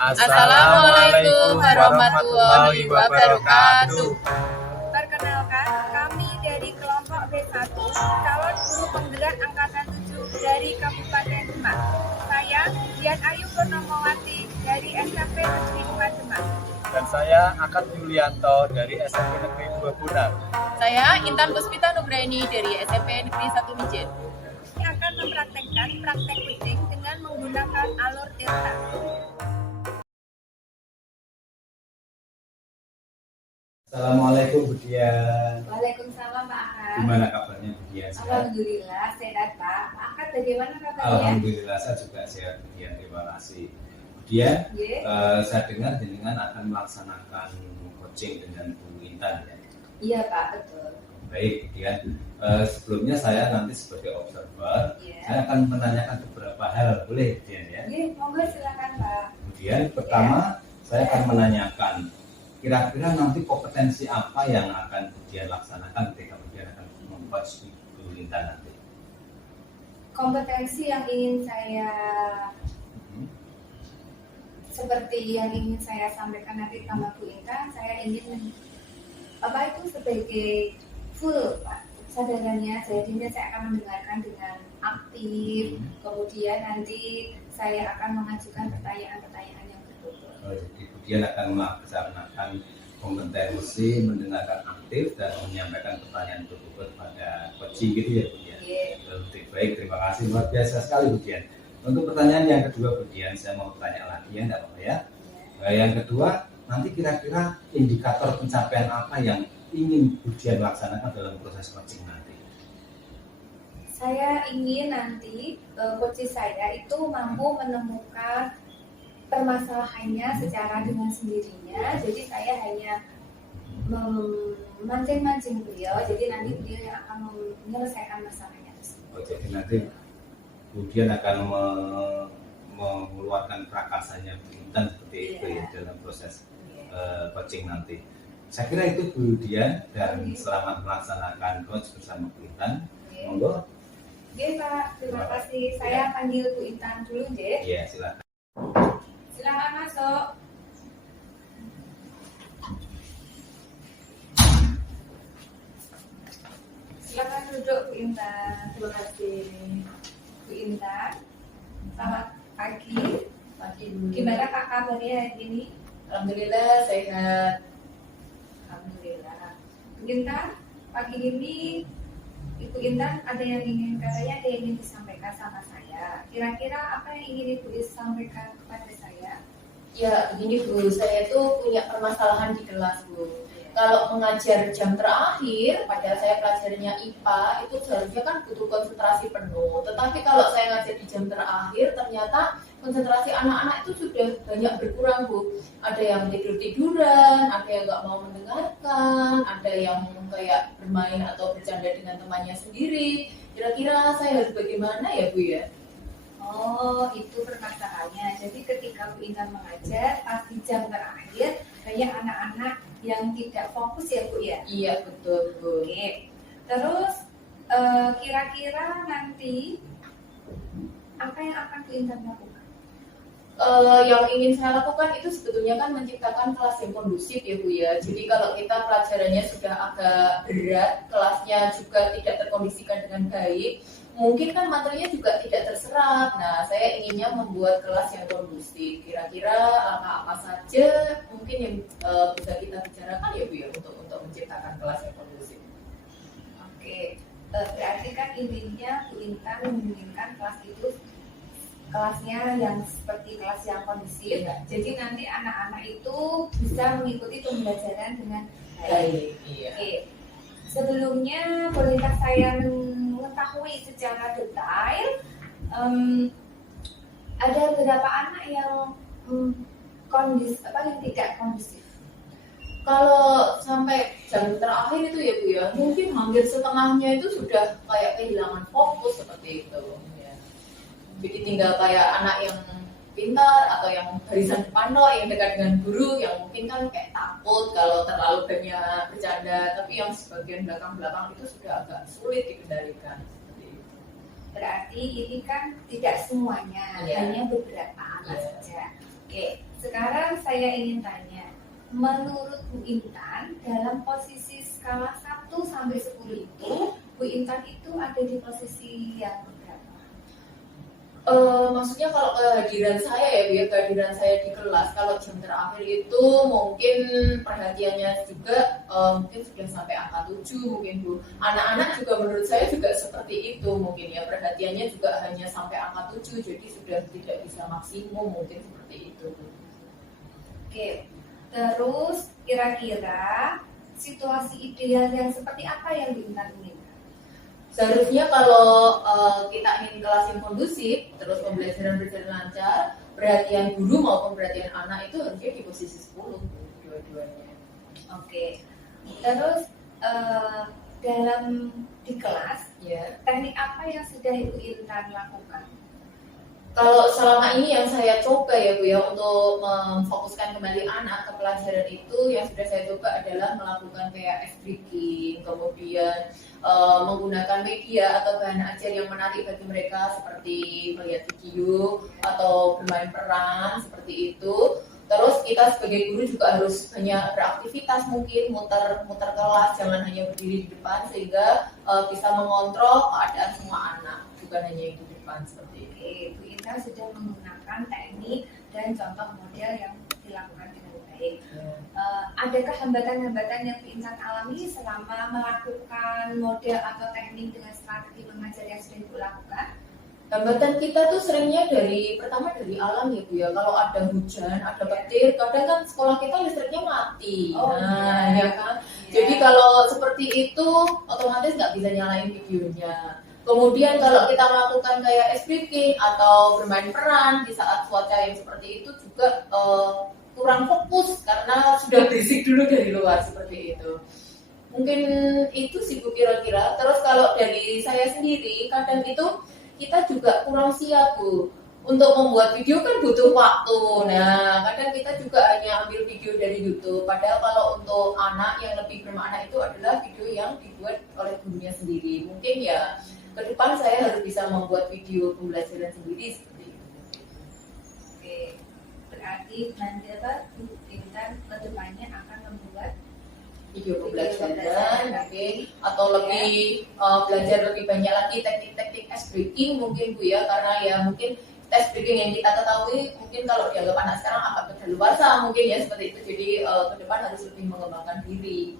Assalamualaikum warahmatullahi wabarakatuh. Perkenalkan, kami dari kelompok B1, calon guru penggerak angkatan 7 dari Kabupaten Demak. Saya Dian Ayu Purnomowati dari SMP Negeri 2 Demak. Dan saya Akad Yulianto dari SMP Negeri 2 Bonar. Saya Intan Puspita Nugraini dari SMP Negeri 1 Mijen. Kami akan mempraktekkan praktek kucing dengan menggunakan alur tilta. Assalamualaikum Bu Dian. Waalaikumsalam Pak Akad. Gimana kabarnya Bu Dian? Alhamdulillah sehat Pak. Pak Akad bagaimana kabarnya? Alhamdulillah saya juga sehat Bu Dian, terima kasih. Bu Dian, saya dengar jenengan akan melaksanakan coaching dengan Bu Intan ya? Iya Pak, betul. Baik Bu Dian, sebelumnya saya nanti sebagai observer, saya akan menanyakan beberapa hal, boleh Bu Dian ya? Iya, monggo silakan Pak. Kemudian pertama saya akan menanyakan kira-kira nanti kompetensi apa yang akan Dian laksanakan ketika Dian akan memcoach Bu Intan nanti? Kompetensi yang ingin saya seperti yang ingin saya sampaikan nanti sama Bu Intan, saya ingin sebagai full Pak kesadarannya, jadinya saya akan mendengarkan dengan aktif, kemudian nanti saya akan mengajukan pertanyaan-pertanyaan yang berbobot. Jadi Bu Dian akan melaksanakan kompetensi mendengarkan aktif dan menyampaikan pertanyaan berbobot pada coaching gitu ya Bu Dian? Baik, terima kasih, luar biasa sekali Bu Dian. Untuk pertanyaan yang kedua Bu Dian, saya mau tanya lagi ya, enggak apa-apa ya. Yang kedua, nanti kira-kira indikator pencapaian apa yang ingin Bu Dian laksanakan dalam proses coaching nanti? Saya ingin nanti coach saya itu mampu menemukan permasalahannya secara dengan sendirinya. Jadi saya hanya memancing-mancing beliau. Jadi nanti beliau yang akan menyelesaikan masalahnya tersebut. Jadi nanti Bu Dian akan mengeluarkan prakasanya Bu Intan seperti itu ya dalam proses coaching nanti. Saya kira itu Bu Dian, dan selamat melaksanakan coach bersama Bu Intan. Monggo. Oke Pak, terima kasih. Saya panggil Bu Intan dulu, J. Iya, silakan. Silakan masuk. Silakan duduk Bu Intan. Terima kasih. Bu Intan, selamat pagi. Bu. Gimana Kak kabarnya hari ini? Alhamdulillah sehat. Alhamdulillah. Bu Intan, pagi ini Ibu Intan katanya ada yang ingin disampaikan sama saya. Kira-kira apa yang ingin Ibu sampaikan kepada saya? Ya, begini Bu, saya itu punya permasalahan di kelas Bu. Kalau mengajar jam terakhir, padahal saya pelajarannya IPA, itu seharusnya kan butuh konsentrasi penuh. Tetapi kalau saya ngajar di jam terakhir, ternyata konsentrasi anak-anak itu sudah banyak berkurang Bu. Ada yang tidur-tiduran, ada yang nggak mau mendengarkan, ada yang kayak bermain atau bercanda dengan temannya sendiri. Kira-kira saya harus bagaimana ya Bu ya? Oh, itu permasalahannya. Jadi ketika Bu Intan mengajar, pas di jam terakhir, banyak anak-anak yang tidak fokus ya Bu ya? Iya, betul Bu. Oke. Terus kira-kira nanti apa yang akan Bu Intan lakukan? Yang ingin saya lakukan itu sebetulnya kan menciptakan kelas yang kondusif ya Bu ya. Jadi kalau kita pelajarannya sudah agak berat, kelasnya juga tidak terkondisikan dengan baik, mungkin kan materinya juga tidak terserap. Nah, saya inginnya membuat kelas yang kondusif. Kira-kira apa saja mungkin yang bisa kita bicarakan ya Bu ya untuk menciptakan kelas yang kondusif. Oke, berarti kan intinya Bu Intan menginginkan kelasnya yang seperti kelas yang kondusif. Jadi nanti anak-anak itu bisa mengikuti pembelajaran dengan baik. Oke. Sebelumnya bolehkah saya mengetahui secara detail ada beberapa anak yang yang tidak kondusif? Kalau sampai jam terakhir itu ya Bu ya, mungkin hampir setengahnya itu sudah kayak kehilangan fokus seperti itu. Ya. Jadi tinggal kayak anak yang pintar atau yang barisan depan yang dekat dengan guru, yang mungkin kan kayak takut kalau terlalu banyak bercanda, tapi yang sebagian belakang-belakang itu sudah agak sulit dikendalikan. Berarti ini kan tidak semuanya, hanya beberapa anak saja. Oke, Sekarang saya ingin tanya, menurut Bu Intan, dalam posisi skala 1 sampai 10 itu, Bu Intan itu ada di posisi yang berapa? Maksudnya kalau kehadiran saya ya Bu ya, kehadiran saya di kelas kalau jam terakhir itu mungkin perhatiannya juga mungkin sudah sampai angka 7 mungkin Bu. Anak-anak juga menurut saya juga seperti itu mungkin ya, perhatiannya juga hanya sampai angka 7, jadi sudah tidak bisa maksimum mungkin seperti itu Bu. Oke, terus kira-kira situasi ideal yang seperti apa yang Bu Intan inginkan? Seharusnya kalau kita ingin kelas yang kondusif, terus pembelajaran berjalan lancar, perhatian guru maupun perhatian anak itu harusnya di posisi 10 dua-duanya. Oke, terus dalam di kelas, Ya. teknik apa yang sudah Ibu Intan lakukan? Kalau selama ini yang saya coba ya Bu ya untuk memfokuskan kembali anak ke pelajaran itu, yang sudah saya coba adalah melakukan kayak ice breaking, kemudian menggunakan media atau bahan ajar yang menarik bagi mereka seperti melihat video atau bermain peran seperti itu. Terus kita sebagai guru juga harus banyak beraktivitas, mungkin muter kelas, jangan hanya berdiri di depan sehingga bisa mengontrol keadaan semua anak, bukan hanya yang di depan seperti itu. Oke, Bu Intan sudah menggunakan teknik dan contoh model yang dilakukan dengan baik. Adakah hambatan-hambatan yang Bu Intan alami selama melakukan model atau teknik dengan strategi mengajar yang sudah Ibu lakukan? Hambatan kita tuh seringnya pertama dari alam ya Bu ya. Kalau ada hujan, ada petir, kadang kan sekolah kita listriknya mati. Ya kan. Jadi kalau seperti itu otomatis nggak bisa nyalain videonya. Kemudian kalau kita melakukan kayak ice breaking atau bermain peran di saat cuaca yang seperti itu juga kurang fokus karena sudah berisik dulu dari luar seperti itu. Mungkin itu sih Bu kira-kira. Terus kalau dari saya sendiri kadang itu kita juga kurang siap Bu. Untuk membuat video kan butuh waktu. Nah, kadang kita juga hanya ambil video dari YouTube. Padahal kalau untuk anak yang lebih bermakna itu adalah video yang dibuat oleh gurunya sendiri. Mungkin ya ke depan saya harus bisa membuat video pembelajaran sendiri seperti itu. Oke, berarti nanti Bu Intan ke depannya akan membuat video pembelajaran, mungkin atau lebih belajar lebih banyak lagi teknik-teknik ice breaking mungkin Bu ya, karena ya mungkin ice breaking yang kita ketahui mungkin kalau dianggap anak sekarang agak kedaluarsa mungkin ya seperti itu, jadi ke depan harus lebih mengembangkan diri.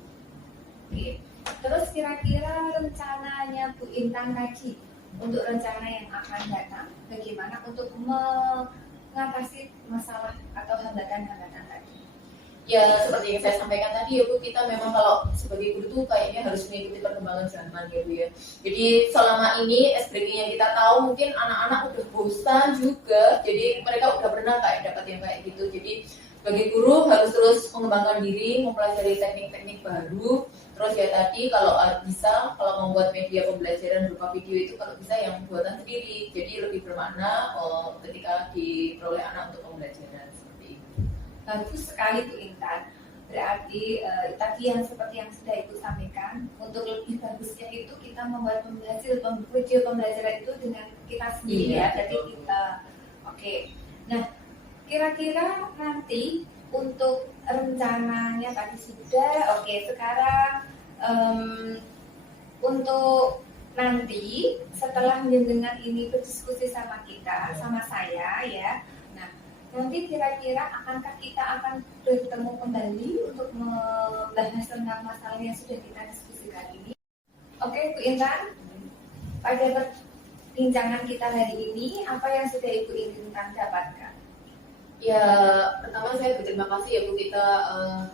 Oke. Terus kira-kira rencananya Bu Intan tadi untuk rencana yang akan datang, bagaimana untuk mengatasi masalah atau hambatan-hambatan tadi? Ya seperti yang saya sampaikan tadi ya Bu, kita memang kalau sebagai guru tuh kayaknya harus mengikuti perkembangan zaman ya Bu ya. Jadi selama ini ice breaking yang kita tahu mungkin anak-anak udah bosan juga, jadi mereka udah pernah kayak dapat yang kayak gitu. Jadi bagi guru harus terus mengembangkan diri, mempelajari teknik-teknik baru. Terus ya tadi kalau bisa, kalau membuat media pembelajaran berupa video itu kalau bisa yang buatan sendiri, jadi lebih bermakna ketika diperoleh anak untuk pembelajaran seperti itu. Bagus sekali Bu Intan. Berarti tadi yang seperti yang sudah Ibu sampaikan, untuk lebih bagusnya itu kita membuat video pembelajaran itu dengan kita sendiri ya. Jadi kita oke. Nah, kira-kira nanti untuk rencananya tadi sudah oke. Sekarang untuk nanti setelah mendengar ini berdiskusi sama kita, sama saya ya. Nah, nanti kira-kira akankah kita akan bertemu kembali untuk membahas tentang masalah yang sudah kita diskusikan ini? Oke, Bu Intan, pada perbincangan kita hari ini, apa yang sudah Ibu inginkan dapatkan? Ya, pertama saya berterima kasih ya Bu, kita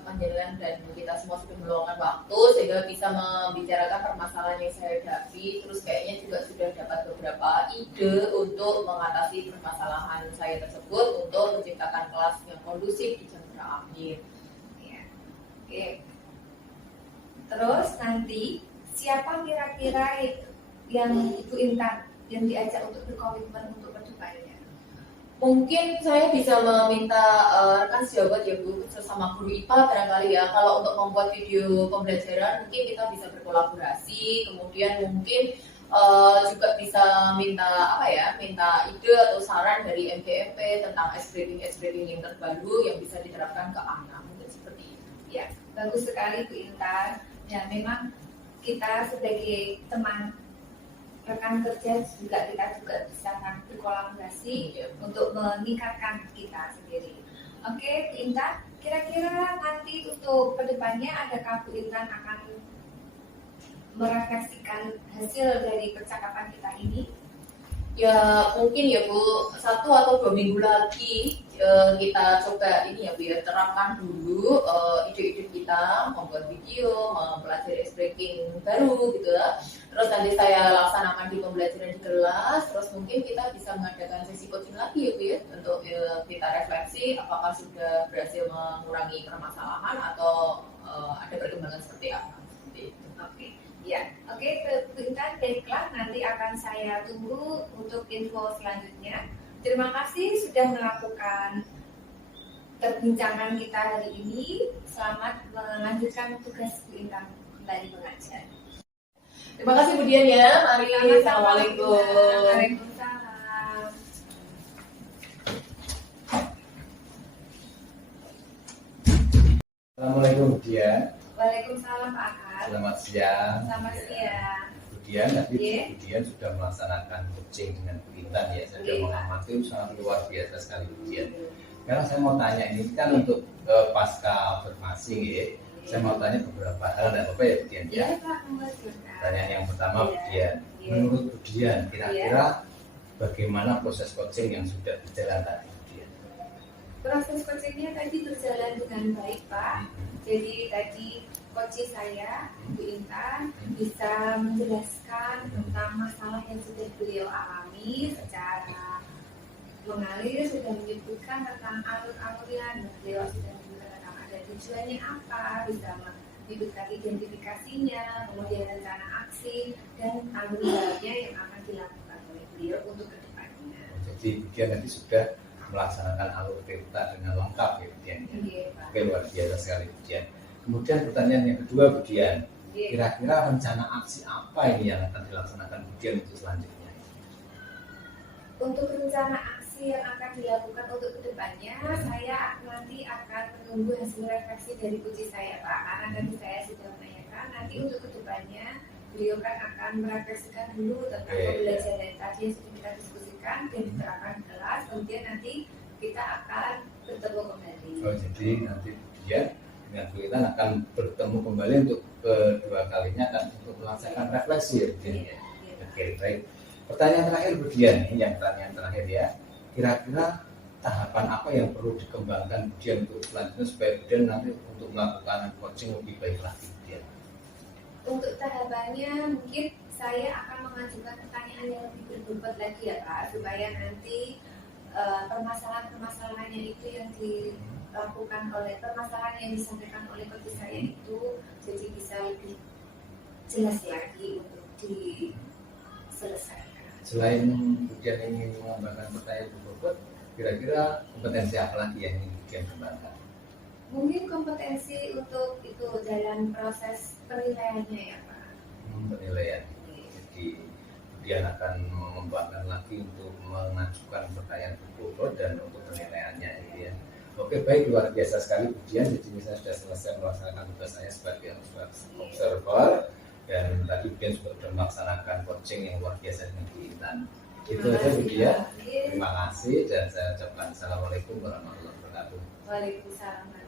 panjenengan dan kita semua sudah meluangkan waktu sehingga bisa membicarakan permasalahan yang saya hadapi. Terus kayaknya juga sudah dapat beberapa ide untuk mengatasi permasalahan saya tersebut untuk menciptakan kelas yang kondusif di jam terakhir. Ya. Oke. Terus nanti siapa kira-kira yang Ibu Intan yang diajak untuk berkomitmen untuk berdebatnya? Mungkin saya bisa meminta rekan sejawat ya Bu, bersama guru IPA barangkali ya. Kalau untuk membuat video pembelajaran mungkin kita bisa berkolaborasi. Kemudian mungkin juga bisa minta minta ide atau saran dari MGMP tentang ice breaking yang terbaru yang bisa diterapkan ke anak, mungkin seperti itu. Ya, bagus sekali Bu Intan. Ya, memang kita sebagai teman rekan kerja kita juga bisa berkolaborasi untuk meningkatkan kita sendiri. Oke, Bu Intan, kira-kira nanti untuk kedepannya adakah Bu Intan akan merefleksikan hasil dari percakapan kita ini? Ya mungkin ya Bu, 1 atau 2 minggu lagi kita coba ini ya Bu ya, terapkan dulu ide-ide kita, membuat video, mempelajari ice breaking baru gitu ya. Terus nanti saya laksanakan di pembelajaran di kelas, terus mungkin kita bisa mengadakan sesi coaching lagi ya Bu ya, untuk kita refleksi apakah sudah berhasil mengurangi permasalahan atau ada perkembangan seperti apa. Seperti itu. Oke. Ya, oke, Bu Intan, baiklah, nanti akan saya tunggu untuk info selanjutnya. Terima kasih sudah melakukan perbincangan kita hari ini. Selamat melanjutkan tugas Bu Intan kembali mengajar. Terima kasih Bu Dian ya. Mari, assalamualaikum. Waalaikumsalam. Assalamualaikum Bu Dian. Waalaikumsalam Pak Ahad. Selamat siang. Selamat siang. Bu Dian, tadi Yeah. Bu Dian sudah melaksanakan coaching dengan Bu Intan ya. Saya sudah Yeah. mengamati sangat luar biasa sekali Bu Dian. Karena saya mau tanya ini kan untuk pasca observasi ya. Saya mau tanya beberapa hal, tidak apa-apa ya Bu Dian ya. Iya Pak, mengerjakan. Pertanyaan yang pertama Bu Dian, Iya. menurut Bu Dian kira-kira bagaimana proses coaching yang sudah berjalan tadi Bu Dian? Proses coachingnya tadi berjalan dengan baik Pak. Jadi tadi coach saya, Bu Intan, bisa menjelaskan tentang masalah yang sudah beliau alami secara mengalir, sudah menyebutkan tentang alur-alurnya, dan beliau sudah menyebutkan tentang ada tujuannya apa, bisa menyebutkan identifikasinya, kemudian rencana aksi, dan tanggung jawabnya yang akan dilakukan oleh beliau untuk kedepannya. Jadi Bu Dian tadi sudah melaksanakan alur kita dengan lengkap ya Bu Dian. Iya, Pak. Oke, luar biasa sekali Bu Dian. Kemudian pertanyaan yang kedua Bu Dian, Iya. kira-kira rencana aksi apa ini yang akan dilaksanakan Bu Dian untuk selanjutnya? Untuk rencana aksi yang akan dilakukan untuk kedepannya, saya nanti akan menunggu hasil refleksi dari coach saya Pak. Karena tadi saya sudah menanyakan, nanti untuk kedepannya beliau kan akan merefleksikan dulu tentang pembelajaran tadi yang sudah kita diskusikan dan diterapkan di kelas. Kemudian nanti kita akan bertemu kembali. Oh, jadi nanti Bu Dian dengan Bu Intan akan bertemu kembali untuk kedua kalinya akan untuk melaksanakan refleksi ya Bu Dian. Iya, iya. Oke, baik. Pertanyaan terakhir Bu Dian, ini yang pertanyaan terakhir ya. Kira-kira tahapan apa yang perlu dikembangkan Bu Dian untuk selanjutnya supaya Bu Dian nanti untuk melakukan coaching lebih baik lagi Bu Dian? Untuk tahapannya mungkin saya akan mengajukan pertanyaan yang lebih berbobot lagi ya Pak, supaya nanti permasalahan-permasalahannya itu yang dilakukan oleh permasalahan yang disampaikan oleh coach saya itu jadi bisa lebih jelas lagi untuk diselesaikan. Selain Bu Dian ingin mengembangkan pertanyaan berbobot, kira-kira kompetensi apa lagi yang ingin Bu Dian kembangkan? Mungkin kompetensi untuk itu dalam proses penilaiannya ya Pak. Penilaian. Jadi Bu Dian akan mengembangkan lagi untuk mengajukan pertanyaan berbobot dan untuk penilaiannya gitu ya. Oke, baik, luar biasa sekali Bu Dian. Jadi saya sudah selesai melaksanakan tugas saya sebagai observer dan tadi Bu Dian sudah melaksanakan coaching yang luar biasa dengan Bu Intan. Itu aja Bu Dian. Terima kasih dan saya ucapkan assalamualaikum warahmatullahi wabarakatuh. Waalaikumsalam.